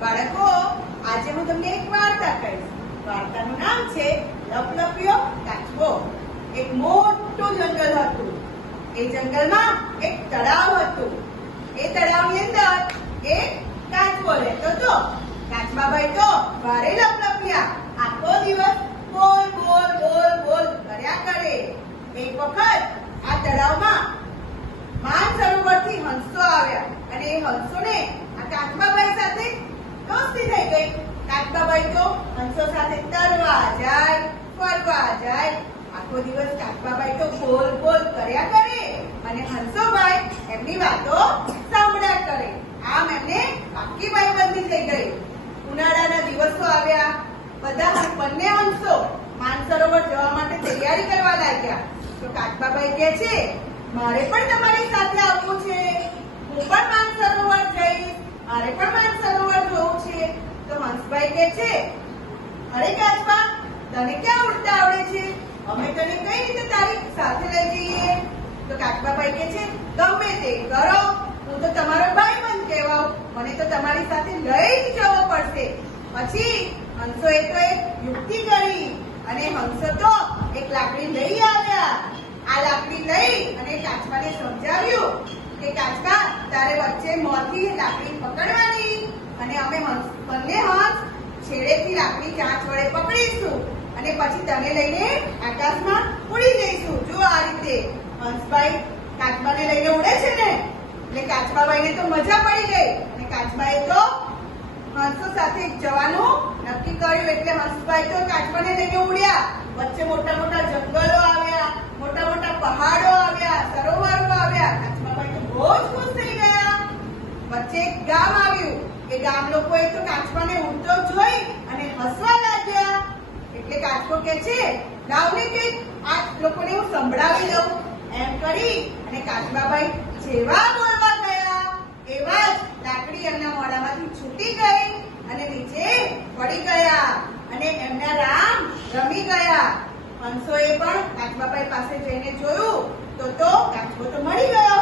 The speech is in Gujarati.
બાળકો, આજે હું તમને એક વાર્તા કહીશ. વાર્તાનું નામ છે લપલપિયો કાચબો. એક મોટું જંગલ હતું. એ જંગલમાં એક તળાવ હતું. એ તળાવની અંદર એક કાચબો રહેતો હતો. કાચબાભાઈ તો ભારે લપલપિયા આખો દિવસ બોલ બોલ બોલ બોલ કર્યા કરે. એક વખત આ તળાવમાં માન સરોવરથી હંસો આવ્યા અને એ હંસોને આ કાચબાબાઈ સાથે દોસ્તી થઈ ગઈ કાચબાબાઈ તો હંસો સાથે તરવા જાય, ફરવા જાય. આખો દિવસ કાકવાભાઈ તો બોલ બોલ કર્યા કરે. અને હંસોભાઈ એમની વાતો સાંભળ્યા કરે. આમ એમને પાક્કી ભાઈબંધી થઈ ગઈ. ઉનાળાના દિવસો આવ્યા. બધા બંને હંસો માનસરોવર જવા માટે તૈયારી કરવા લાગ્યા. તો કાચબાબાઈ કહે છે, મારે પણ તમારી સાથે આવવું છે. હું પણ માનસરોવર જઈશ. મારે પણ માનસરોવર તો હંસભાઈ કે છે, અરે કાચબા તને ક્યાં ઉડતા આવડે છે? અમે તને કઈ રીતે તારી સાથે લઈ જઈએ? તો કાચબાભાઈ કે છે, ગમે તે કરો, હું તો તમારો ભાઈબંધ કહેવાઉં. મને તો તમારી સાથે લઈ જવો પડશે. પછી હંસોએ તો એક યુક્તિ કરી અને હંસો તો એક લાકડી લઈ આવ્યા. આ લાકડી લઈ અને કાચબાને સમજાવ્યું કે, કાચબા, તારે વચ્ચે મોંથી લાકડી પકડવાની અને અમે હંસ બંને હંસ છેડેથી લાકડી ચાંચ વડે પકડીશું અને પછી તને લઈને આકાશમાં ઉડી જઈશું. જો આ રીતે હંસભાઈ કાચબાને લઈને ઉડે છે ને, એટલે કાચબાભાઈને તો મજા પડી ગઈ. અને કાચબાએ તો હંસો સાથે જવાનું નક્કી કર્યું, એટલે હંસભાઈ તો કાચબાને લઈને ઉડ્યા. વચ્ચે મોટા મોટા જંગલો આવ્યા મોટા મોટા પહાડો આવ્યા સરોવરો આવ્યા કાચબાભાઈ તો બહુ જ ખુશ થઈ ગયા વચ્ચે એક ગામ આવ્યું એ ગામ લોકોએ તો કાચબાને ઉડતો જોઈ અને હસવા લાગ્યા. એટલે કાચબો કે છે લાવને કે આ લોકોને હું સંભળાવી દઉં એમ કરી અને કાચબાભાઈ જેવા બોલવા ગયા. એવા જ લાકડી એમના મોઢામાંથી છૂટી ગઈ અને નીચે પડી ગયા અને એમના રામ રમી ગયા. હંસોએ પણ કાચબાભાઈ પાસે જઈને જોયું તો તો કાચબો તો મળી ગયો.